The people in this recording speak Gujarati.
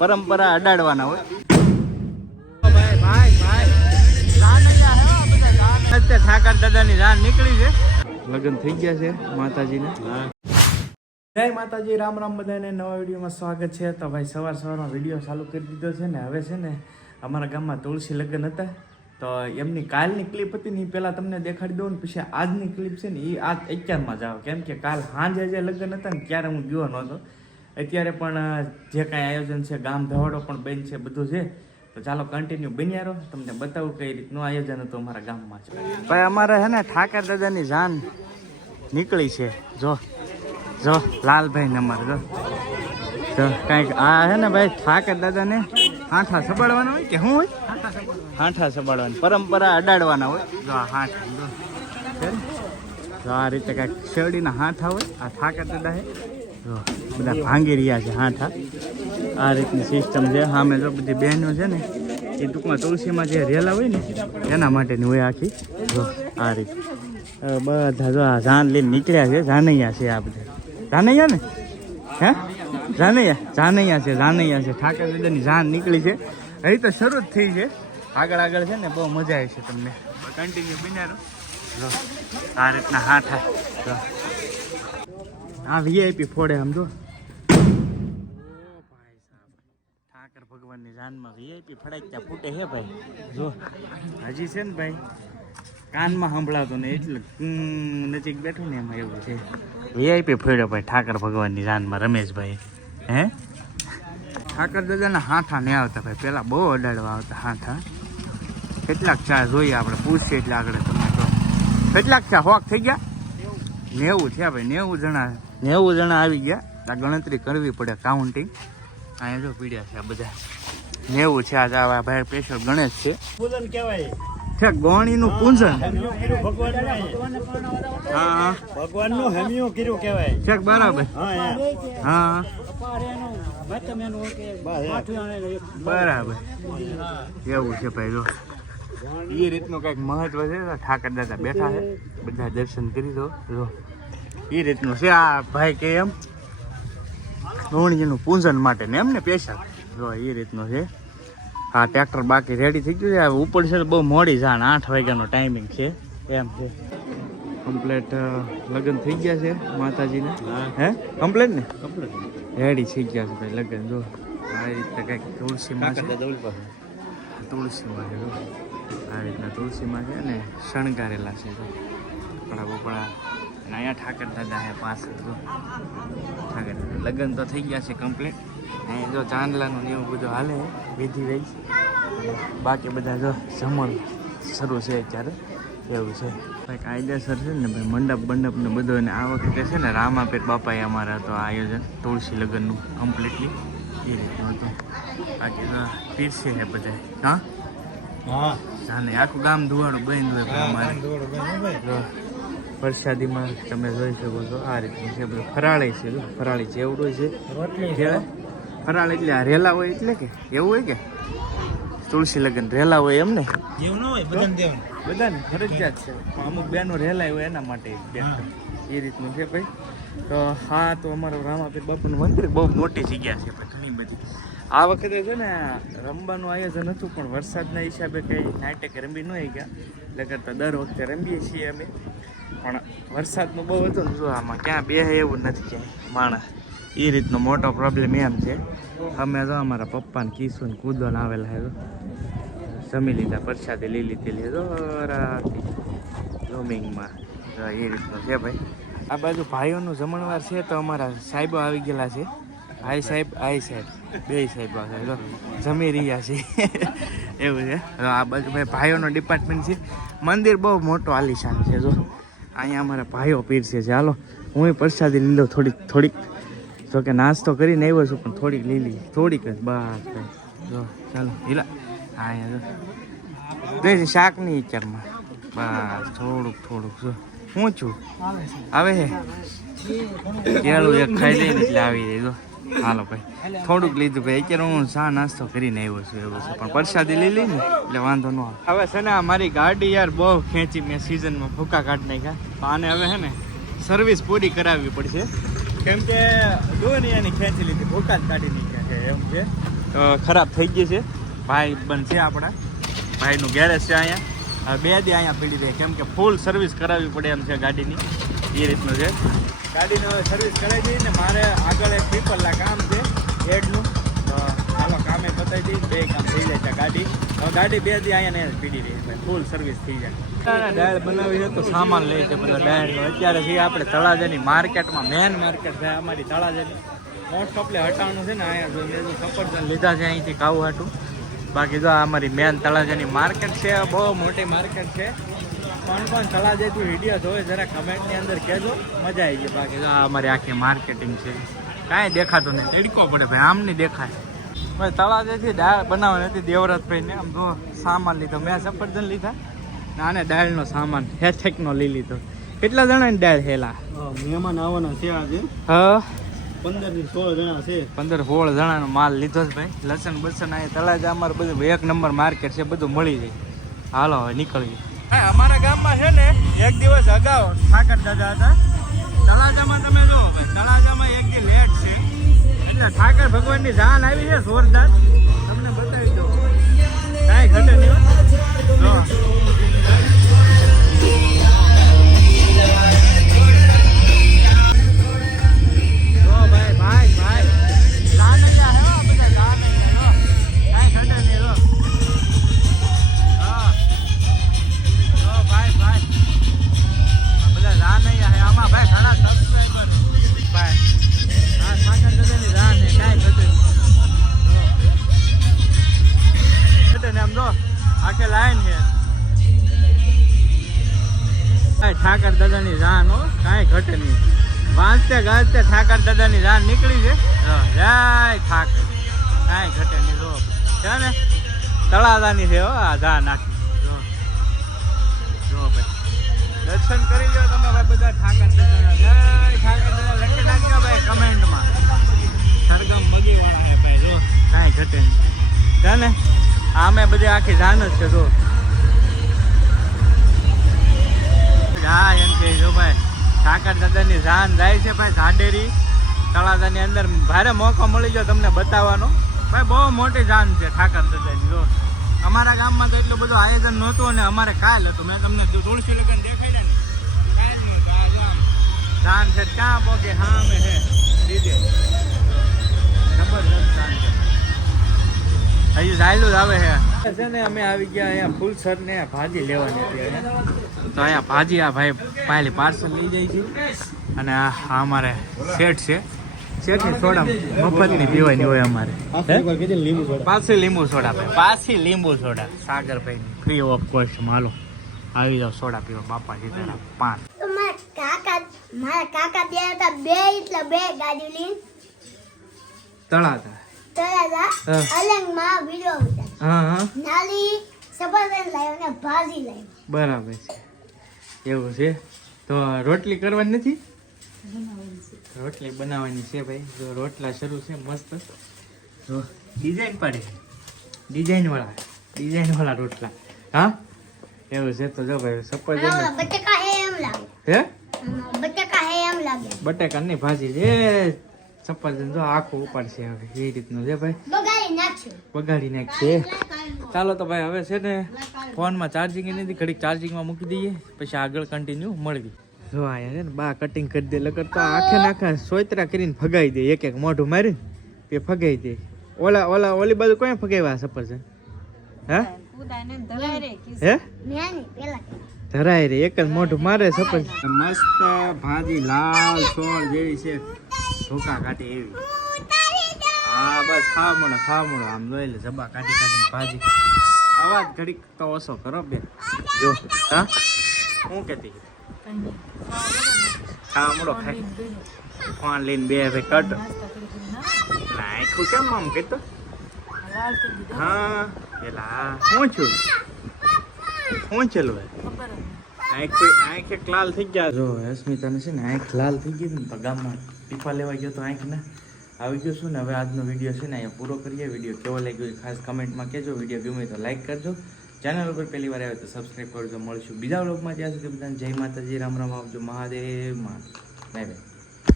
પરંપરા અડાડવાના હોય. ઠાકર દાદાની જાન નીકળી છે. લગ્ન થઈ ગયા છે માતાજીને. જય માતાજી, રામ રામ બધાને. નવા વિડીયોમાં સ્વાગત છે. તો ભાઈ સવારમાં વિડીયો ચાલુ કરી દીધો છે ને. હવે છે ને અમારા ગામમાં તુલસી લગ્ન હતા, તો એમની કાલની ક્લિપ હતી ને એ પહેલાં તમને દેખાડી દઉં ને પછી આજની ક્લિપ છે ને એ આજ 11માં જાઓ, કેમ કે કાલ સાંજે જે લગ્ન હતા ને ત્યારે હું ગયો નહોતો. અત્યારે પણ જે કાંઈ આયોજન છે, ગામ ધવાડો પણ બેન છે, બધું છે. તો ચાલો કન્ટિન્યુ બન્યા રહો, તમને બતાવું કઈ રીતનું આયોજન હતું અમારા ગામમાં છે. ભાઈ અમારે છે ને ઠાકર દાદાની જાન નીકળી છે. જો જો લાલભાઈ ને અમારે જો કંઈક આ છે ને ભાઈ ઠાકર દાદાને હાંઠા સબાડવાના હોય કે શું હોય? હાંઠા સબાડવાની પરંપરા અડાડવાના હોય. જો આ હાંઠા જો આ રીતે કાંઈક શેરડીના હાંઠા હોય. આ ઠાકર દાદા છે, જો બધા ભાંગી રહ્યા છે હાંઠા. આ રીતની સિસ્ટમ છે. સામે જો બધી બહેનો છે ને એ ટૂંકમાં તુલસીમાં જે રેલા હોય ને એના માટેની હોય આખી. જો આ રીતે બધા જો આ જાન લઈને નીકળ્યા છે. જાનૈયા છે આ બધા. જાનૈયા ને હે જાનૈયા છે ઠાકર દાદાની જાન નીકળી છે. હજી તો શરૂ જ થઈ છે. આગળ છે ને બહુ મજા આવી છે. તમને કન્ટિન્યુ બન્યા રહો. આ રીતના હાથા આ વીઆઈપી ફોડે સમજો. ઠાકર ભગવાનની જાનમાં વીઆઈપી ફડાક્યા ફૂટે હે ભાઈ. જો હજી છે ને ભાઈ કાનમાં સંભળાવતો ને એટલે નજીક બેઠું ને એમાં એવું છે. વીઆઈપી ફોડ્યો ભાઈ ઠાકર ભગવાનની જાનમાં રમેશભાઈ. હે ઠાકર દાદાના હાથા નહીં આવતા ભાઈ, પહેલાં બહુ અડાડવા આવતા હાથા. કેટલાક ચા જોઈએ આપણે પૂછીએ એટલે આગળ તમને તો કેટલાક ચા હોક થઈ ગયા? 90 થયા ભાઈ. 90 જણા આવી ગયા. આ ગણતરી કરવી પડે, કાઉન્ટિંગ. અહીંયા જો પીડ્યા છે આ બધા 90 છે. આ ભાઈ સ્પેશિયલ ગણેશ છે. પૂજન કહેવાય છે, ગોણીનું પૂજન. હા ભગવાનનું હેમિયું કર્યું કહેવાય છે. બરાબર. હા બરાબર એવું છે ભાઈ. જો એ રીતનું કંઈક મહત્વ છે. ઠાકર દાદા બેઠા છે, બધા દર્શન કરી દો. જો એ રીતનું છે. આ ભાઈ કે એમ ગોણીનું પૂજન માટે ને એમને પેશા. જો એ રીતનું છે. હા ટ્રેક્ટર બાકી રેડી થઈ ગયું છે. ઉપર છે બહુ મોડી જાણ, 8 વાગ્યાનો ટાઈમિંગ છે એમ છે. કમ્પ્લેટ લગ્ન થઈ ગયા છે માતાજીને. હે કમ્પ્લેટ ને રેડી થઈ ગયા છે ભાઈ લગ્ન. જો આ રીતે કંઈક તુલસીમાં છે. તુલસીમાં છે આ રીતના તુલસીમાં છે ને શણગારેલા છે. જો કપડા બપડા અને અહીંયા ઠાકર દાદા છે પાછળ. જો ઠાકર લગ્ન તો થઈ ગયા છે કમ્પ્લીટ. અહીંયા જો ચાંદલાનું ને એવું બધું હાલે વિધિ રહી. બાકી બધા જો જમણ શરૂ છે અત્યારે એવું છે ભાઈ. કાયદેસર છે ને ભાઈ મંડપ ને બધું. અને આ વખતે છે ને રામાપીર બાપાએ અમારા હતો આયોજન તુલસી લગ્નનું કમ્પ્લીટલી એ રીતનું હતું. બાકી તો પીરસે છે બધા. હા જાને આખું ગામ ધુવાડું બંધ હોય અમારે. પ્રસાદીમાં તમે જોઈ શકો છો આ રીતનું છે બધું. ફરાળી છે, ફરાળી ચેવડું છે. ફરાળ એટલે આ રેલા હોય એટલે કે એવું હોય કે તુલસી લગ્ન રેલા હોય એમ ને? એવું ન હોય, બધાને ફરજિયાત છે. અમુક બેનો રેલા હોય એના માટે એ રીતનું છે ભાઈ. તો હા તો અમારું રામાપીર બાપુનું મંદિર બહુ મોટી જગ્યા છે ઘણી બધી. આ વખતે છે ને રમવાનું આયોજન હતું પણ વરસાદના હિસાબે કંઈ નાટક રમી ન ગયા. એટલે કરતાં દર વખતે રમીએ છીએ અમે, પણ વરસાદનું બહુ હતું ને. જો આમાં ક્યાં બે એવું નથી ક્યાંય માણસ. એ રીતનો મોટો પ્રોબ્લેમ એમ છે. અમે તો અમારા પપ્પાને કીશું કૂદવાને આવેલા છે. જમી લીધા, પ્રસાદી લઈ લીધેલી જો રાતી રોમિંગમાં. એ રીતનું છે ભાઈ. આ બાજુ ભાઈઓનું જમણવાર છે તો અમારા સાહેબો આવી ગયેલા છે. આઈ સાહેબ બે સાહેબ આવે જમી રહ્યા છે એવું છે. આ બાજુ ભાઈ ભાઈઓનો ડિપાર્ટમેન્ટ છે. મંદિર બહુ મોટો આલિશાન છે. જો અહીંયા અમારા ભાઈઓ પીરસે છે. હાલો હું પ્રસાદી લીધો થોડીક. જો કે નાસ્તો કરીને આવ્યો છું પણ થોડીક લીલી, થોડીક જ બસ ભાઈ. જો ચાલો હીલા હા અહીંયા જો શાકની વિચારમાં બસ થોડુંક જો હું છું આવે છે કેળું એક ખાઈ લઈને એટલે આવી જાય. જો હાલો ભાઈ થોડુંક લીધું ભાઈ. અત્યારે હું ચા નાસ્તો કરીને આવ્યો છું એવું છે, પણ પ્રસાદી લઈ લઈ ને એટલે વાંધો ન આવે. હવે છે ને મારી ગાડી યાર બહુ ખેંચી મેં સિઝનમાં ભૂકા કાઢી નાખ્યા. આને હવે છે ને સર્વિસ પૂરી કરાવવી પડશે, કેમ કે દોનિયાની ખેંચી લીધી ભૂકા જ કાઢી નાખ્યા છે એમ છે. ખરાબ થઈ ગઈ છે. ભાઈ બંધ છે આપણા, ભાઈનું ગેરેજ છે અહીંયા. હવે 2 દી અહીંયા પડી રહે, કેમ કે ફૂલ સર્વિસ કરાવવી પડે એમ છે ગાડીની, એ રીતનું છે. ગાડીની હવે સર્વિસ કરાવી દઈએ ને મારે આગળ એક પીપલના કામ છે હેડનું, તો ચાલો કામે બતાવી દઈએ, 2 કામ થઈ જાય છે ગાડી. હવે ગાડી 2 દી અહીંયા ને પીડી રહી, ભાઈ ફૂલ સર્વિસ થઈ જાય. ડાયલ બનાવી છે તો સામાન લે છે બધા ડાયલનો. અત્યારે છીએ આપણે તળાજાની માર્કેટમાં, મેન માર્કેટ છે અમારી તળાજાની. મોસ્ટ ઓફલી હટાણું છે ને અહીંયા મેં સફરજન લીધા છે અહીંથી ખાવું હાટું. બાકી જો અમારી મેન તળાજાની માર્કેટ છે, બહુ મોટી માર્કેટ છે. પણ તળાજાથી વિડીયો જોવે જરા કમેન્ટની અંદર કહેજો, મજા આવી જાય. બાકી જો અમારી આખી માર્કેટિંગ છે, કાંઈ દેખાતું નહીં, તડકો પડે ભાઈ, આમ નહીં દેખાય. ભાઈ તળાજાથી દાળ બનાવવાની હતી દેવરાજભાઈને, આમ જો સામાન લીધો. મેં સફરજન લીધા આને દાળનો સામાન હેઠેકનો લઈ લીધો. કેટલા જણાની દાળ હેલા મહેમાન આવવાના છે આજે? હા 15 થી 16 જણા છે. 15-16 જણાનો માલ લીધો છે ભાઈ. લસણ બસણ અહીંયા તળાજા અમારે બધું 1 નંબર માર્કેટ છે, બધું મળી જાય. હાલો હવે નીકળીએ. અમારા ગામમાં છે ને એક દિવસ અગાઉ ઠાકર દાદા હતા તળાજામાં. તમે જો ભાઈ તળાજામાં એક દી લેટ છે એટલે ઠાકર ભગવાનની જાન આવી છે જોરદાર. તમને બતાવી દો, કાંઈ ઘટે નહીં. જો આખે લાઈન છે ઠાકર દાદાની જાન, હો કાંઈ ઘટે નહીં. વાંચતે ગાજતે ઠાકર દાદાની જાન નીકળી છે. જય ઠાકર, કાંઈ ઘટે નહીં. જો છે ને તળાજાની છે હો આ જાન આખી. જો ભાઈ દર્શન કરી લો તમે ભાઈ બધા ઠાકર દાદાના. જય ઠાકર દાદા લખી નાખજો ભાઈ કમેન્ટમાં. સરગમ મગીવાળા હે ભાઈ, જો કાંઈ ઘટે નહીં. છે ને આમે બધી આખી જાન જ છે. જો હા એમ કે જો ભાઈ ઠાકર દાદાની જાન જાય છે ભાઈ ઝાડેરી તળાજાની અંદર. ભારે મોકો મળી ગયો તમને બતાવવાનો ભાઈ, બહુ મોટી જાન છે ઠાકર દાદાની. જો અમારા ગામમાં તો એટલું બધું આયોજન નહોતું અને અમારે કાલ હતું. મેં તમને તુલસી લગન દેખાડ્યા ને, કાલ નહોતું. આ જાન છે ક્યાં પોકે હા અમે છે દીદે જબરદસ્ત જાન છે. હજુ ચાલ્યું જ આવે છે ને. અમે આવી ગયા અહીંયા ફૂલસર ને ભાજી લેવાની હતી. તો અહીંયા ભાજી આ ભાઈ પાયલી પાર્સલ લઈ જાય છે. અને આ અમારે શેઠ છે, શેઠની સોડા મફતની પીવાની હોય અમારે. પાછી લીંબુ સોડા ભાઈ, પાછી લીંબુ સોડા સાગરભાઈની ફ્રી ઓફ કોસ્ટ. હાલો આવી જાવ સોડા પીવા બાપા સીતારામ 5. મારા કાકા બે એટલે 2 ગાડી લઈને તળાજા અલંગમાં વિડિયો ઉતાર. હા નાલી સફરજન લાવ્યો ને ભાજી લાવ્યો. બરાબર છે, એવું છે. તો રોટલી કરવાની નથી? રોટલી બનાવવાની છે ભાઈ. જો રોટલા શરૂ છે મસ્ત. જો ડિઝાઇન પાડે, ડિઝાઇન વાળા રોટલા. હા એવું છે. તો જો ભાઈ સફરજન બટેકા હે એમ લાગે. હે બટેકા હે એમ લાગે. બટેકાની ભાજી છે. સફરજન જો આખું ઉપાડશે હવે એ રીતનું છે ભાઈ. બગાડી નાખશે. ચાલો તો ભાઈ હવે છે ને ફોનમાં ચાર્જિંગ નથી, ઘડીક ચાર્જિંગમાં મૂકી દઈએ પછી આગળ કન્ટિન્યુ મળવી. જો આયા છે ને બા કટિંગ કરી દે લગર તો આખે નાખા સોયતરા કરીને ફગાઈ દે. એક મોઢું મારી એ ફગાઈ દે. ઓલી બાજુ કોઈ ફગાવ્યા સફરજન? હે ધરાય રે એક જ મોઢું મારે સફરજન. મસ્ત ભાજી લાલ સોળ જેવી છે, ધોકા કાઢી એવી. હા બસ ખાવા મળો આમ જોઈ લે જબા કાઢી ભાજી. અવાજ ઘડીક તો ઓછો કરો બે. જો હા હું કેતી ખાવા મળો ખાઈ ફોન લઈને બે ભાઈ કટ નાખું કેમ આમ કહેતો. હા પેલા હું છું ભાઈ આંખ લાલ થઈ ગયા. જો અસ્મિતાને છે ને આંખ લાલ થઈ ગઈ ને તો ગામમાં ટીપા લેવા ગયો તો આંખ ના આવી ગયો છું ને. હવે આજનો વિડીયો છે ને અહીંયા પૂરો કરીએ. વિડીયો કેવો લાગ્યો ખાસ કમેન્ટમાં કહેજો. વિડીયો ગમે તો લાઈક કરજો, ચેનલ ઉપર પહેલી વાર આવે તો સબસ્ક્રાઈબ કરજો. મળશું બીજા વ્લોગમાં. ત્યાં સુધી બધાને જય માતાજી, રામ રામ, આવજો, મહાદેવ માં, બાય બાય.